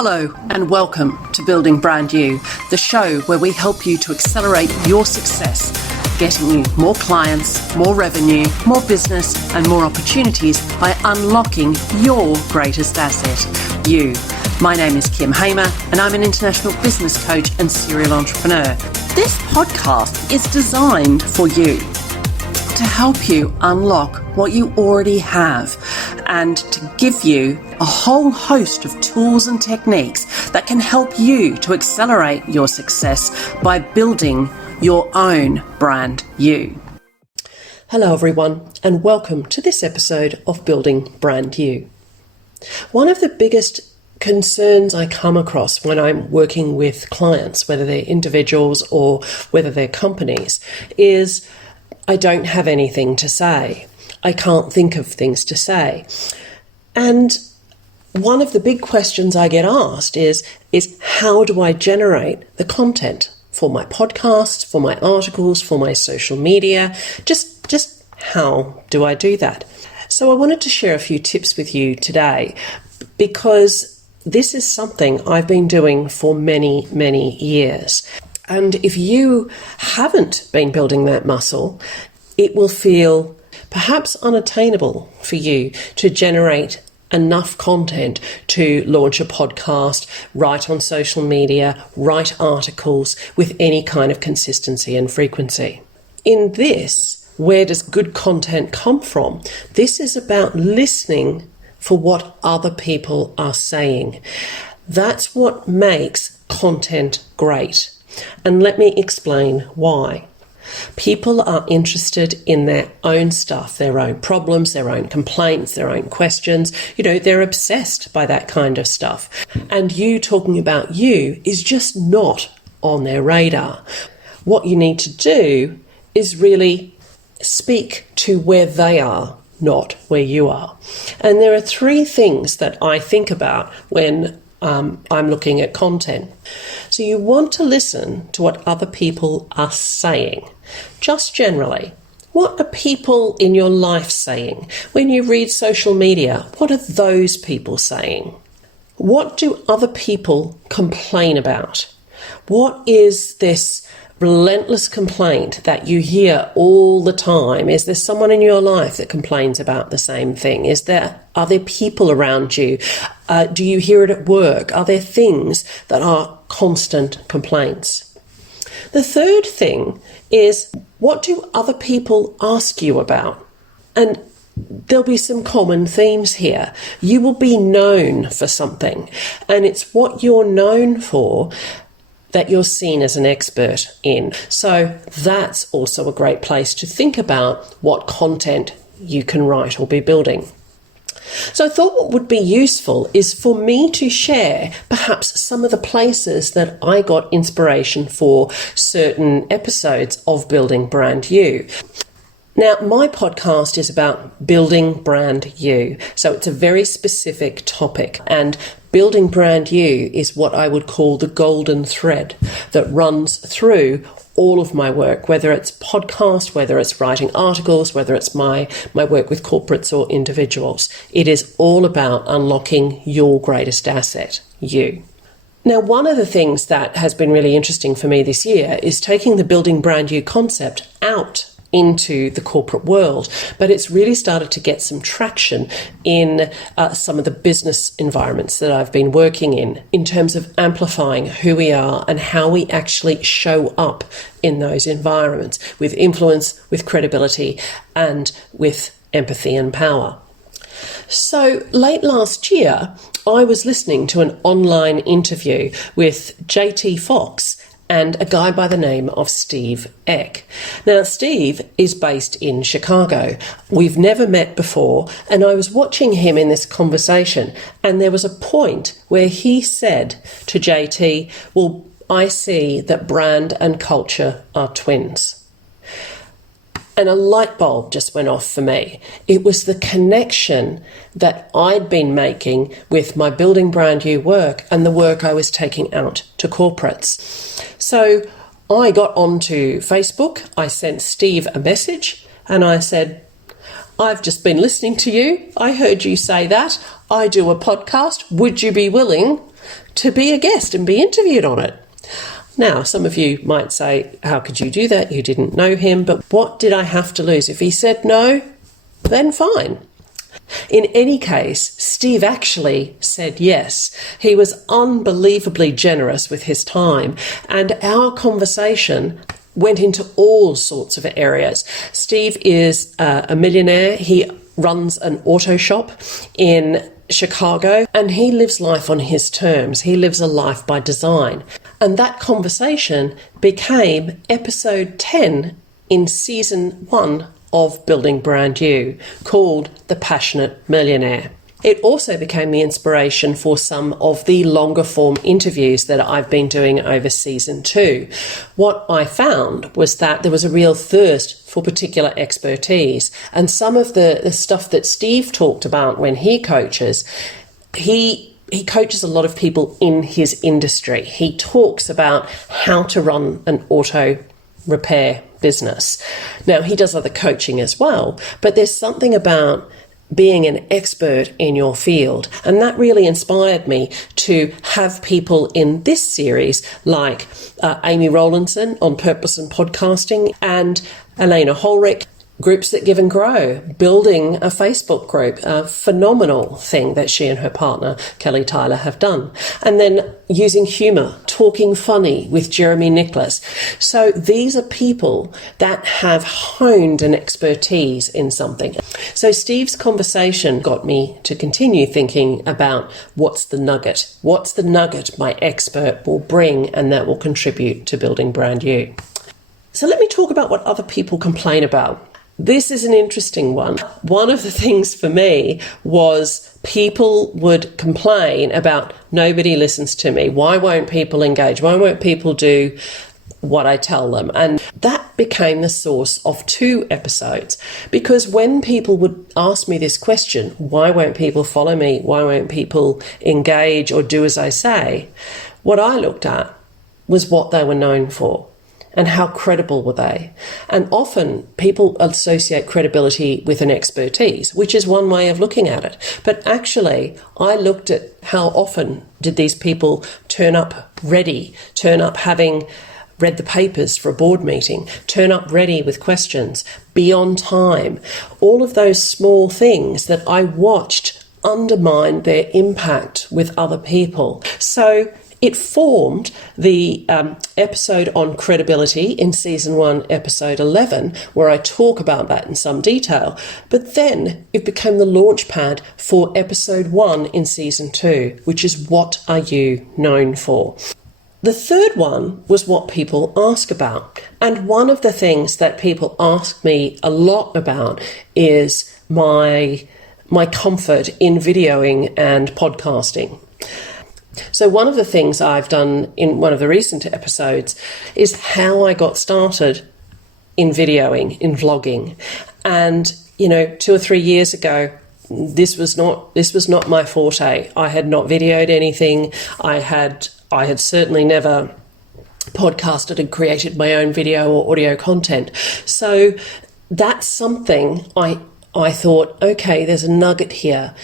Hello and welcome to Building Brand You, the show where we help you to accelerate your success, getting you more clients, more revenue, more business and more opportunities by unlocking your greatest asset, you. My name is Kim Hamer and I'm an international business coach and serial entrepreneur. This podcast is designed for you to help you unlock what you already have and to give you a whole host of tools and techniques that can help you to accelerate your success by building your own brand you. Hello everyone and welcome to this episode of Building Brand You. One of the biggest concerns I come across when I'm working with clients, whether they're individuals or whether they're companies, is I don't have anything to say. I can't think of things to say. And one of the big questions I get asked is how do I generate the content for my podcasts, for my articles, for my social media? Just how do I do that? So I wanted to share a few tips with you today because this is something I've been doing for many, many years. And if you haven't been building that muscle, it will feel perhaps unattainable for you to generate enough content to launch a podcast, write on social media, write articles with any kind of consistency and frequency. In this, where does good content come from? This is about listening for what other people are saying. That's what makes content great. And let me explain why. People are interested in their own stuff, their own problems, their own complaints, their own questions. They're obsessed by that kind of stuff. And you talking about you is just not on their radar. What you need to do is really speak to where they are, not where you are. And there are three things that I think about when I'm looking at content. So you want to listen to what other people are saying, just generally. What are people in your life saying? When you read social media, what are those people saying? What do other people complain about? What is this relentless complaint that you hear all the time? Is there someone in your life that complains about the same thing? Are there people around you? Do you hear it at work? Are there things that are constant complaints? The third thing is, what do other people ask you about? And there'll be some common themes here. You will be known for something, and it's what you're known for that you're seen as an expert in. So that's also a great place to think about what content you can write or be building. So I thought what would be useful is for me to share perhaps some of the places that I got inspiration for certain episodes of Building Brand You. Now, my podcast is about building brand you. So it's a very specific topic, and building brand you is what I would call the golden thread that runs through all of my work, whether it's podcast, whether it's writing articles, whether it's my work with corporates or individuals. It is all about unlocking your greatest asset, you. Now, one of the things that has been really interesting for me this year is taking the building brand you concept out into the corporate world, but it's really started to get some traction in some of the business environments that I've been working in terms of amplifying who we are and how we actually show up in those environments with influence, with credibility, and with empathy and power. So late last year, I was listening to an online interview with JT Fox and a guy by the name of Steve Eck. Now, Steve is based in Chicago. We've never met before, and I was watching him in this conversation, and there was a point where he said to JT, well, I see that brand and culture are twins. And a light bulb just went off for me. It was the connection that I'd been making with my Building Brand You work and the work I was taking out to corporates. So I got onto Facebook, I sent Steve a message, and I said, I've just been listening to you. I heard you say that. I do a podcast. Would you be willing to be a guest and be interviewed on it. Now, some of you might say, how could you do that? You didn't know him. But what did I have to lose? If he said no, then fine. In any case, Steve actually said yes. He was unbelievably generous with his time, and our conversation went into all sorts of areas. Steve is a millionaire. He runs an auto shop in Chicago, and he lives life on his terms. He lives a life by design. And that conversation became episode 10 in season 1 of Building Brand You, called The Passionate Millionaire. It also became the inspiration for some of the longer form interviews that I've been doing over season 2. What I found was that there was a real thirst for particular expertise, and some of the stuff that Steve talked about when he coaches, he coaches a lot of people in his industry. He talks about how to run an auto repair business. Now, he does other coaching as well, but there's something about being an expert in your field, and that really inspired me to have people in this series like Amy Rowlandson on Purpose and Podcasting, and Elena Holrick, Groups That Give and Grow, building a Facebook group, a phenomenal thing that she and her partner Kelly Tyler have done. And then using humour, talking funny with Jeremy Nicholas. So these are people that have honed an expertise in something. So Steve's conversation got me to continue thinking about what's the nugget my expert will bring and that will contribute to building Brand You. So let me talk about what other people complain about. This is an interesting one. One of the things for me was people would complain about nobody listens to me. Why won't people engage? Why won't people do what I tell them? And that became the source of 2 episodes, because when people would ask me this question, why won't people follow me? Why won't people engage or do as I say? What I looked at was what they were known for. And how credible were they? And often people associate credibility with an expertise, which is one way of looking at it. But actually, I looked at how often did these people turn up ready, turn up having read the papers for a board meeting, turn up ready with questions, be on time. All of those small things that I watched undermine their impact with other people. So it formed the episode on credibility in season 1, episode 11, where I talk about that in some detail. But then it became the launch pad for episode 1 in season 2, which is what are you known for? The third one was what people ask about. And one of the things that people ask me a lot about is my comfort in videoing and podcasting. So one of the things I've done in one of the recent episodes is how I got started in videoing, in vlogging. And, 2 or 3 years ago, this was not my forte. I had not videoed anything. I had certainly never podcasted and created my own video or audio content. So that's something I thought, okay, there's a nugget here.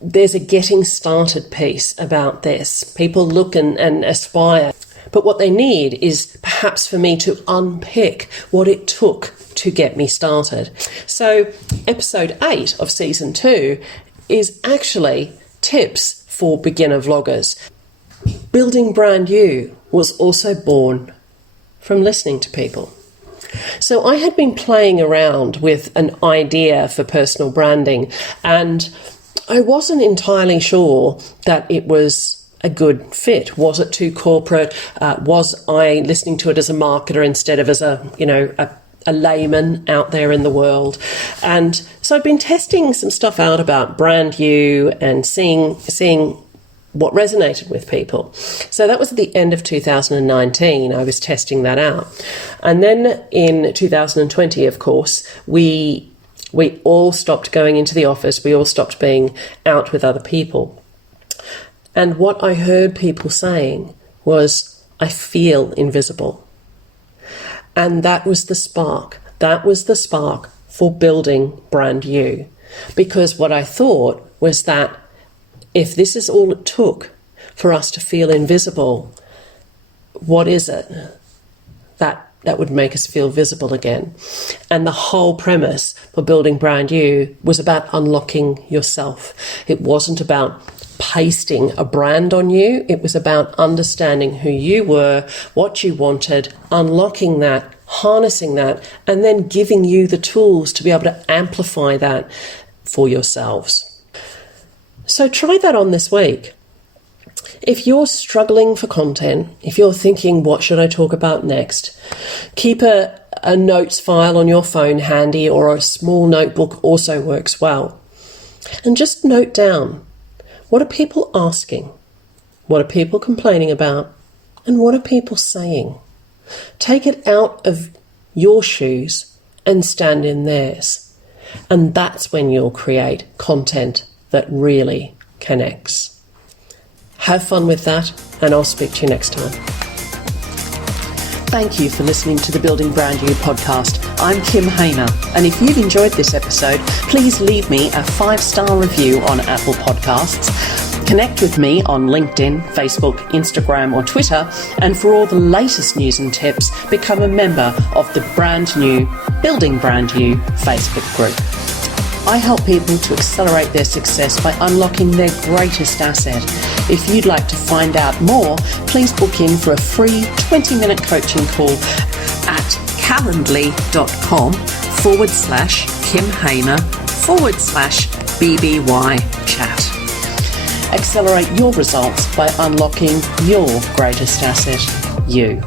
There's a getting started piece about this. People look and aspire, but what they need is perhaps for me to unpick what it took to get me started. So episode 8 of season 2 is actually tips for beginner vloggers. Building Brand You was also born from listening to people. So I had been playing around with an idea for personal branding, and I wasn't entirely sure that it was a good fit. Was it too corporate? Was I listening to it as a marketer instead of as a layman out there in the world? And so I've been testing some stuff out about Brand You and seeing what resonated with people. So that was at the end of 2019. I was testing that out. And then in 2020, of course, we all stopped going into the office. We all stopped being out with other people. And what I heard people saying was, I feel invisible. And that was the spark. That was the spark for building Brand You. Because what I thought was that if this is all it took for us to feel invisible, what is it that would make us feel visible again? And the whole premise for building Brand You was about unlocking yourself. It wasn't about pasting a brand on you. It was about understanding who you were, what you wanted, unlocking that, harnessing that, and then giving you the tools to be able to amplify that for yourselves. So try that on this week. If you're struggling for content, if you're thinking, what should I talk about next? Keep a notes file on your phone handy, or a small notebook also works well. And just note down, what are people asking? What are people complaining about? And what are people saying? Take it out of your shoes and stand in theirs. And that's when you'll create content that really connects. Have fun with that, and I'll speak to you next time. Thank you for listening to the Building Brand You podcast. I'm Kim Hamer, and if you've enjoyed this episode, please leave me a 5-star review on Apple Podcasts. Connect with me on LinkedIn, Facebook, Instagram, or Twitter, and for all the latest news and tips, become a member of the brand new Building Brand You Facebook group. I help people to accelerate their success by unlocking their greatest asset. If you'd like to find out more, please book in for a free 20-minute coaching call at calendly.com/Kim Hamer/BBY chat. Accelerate your results by unlocking your greatest asset, you.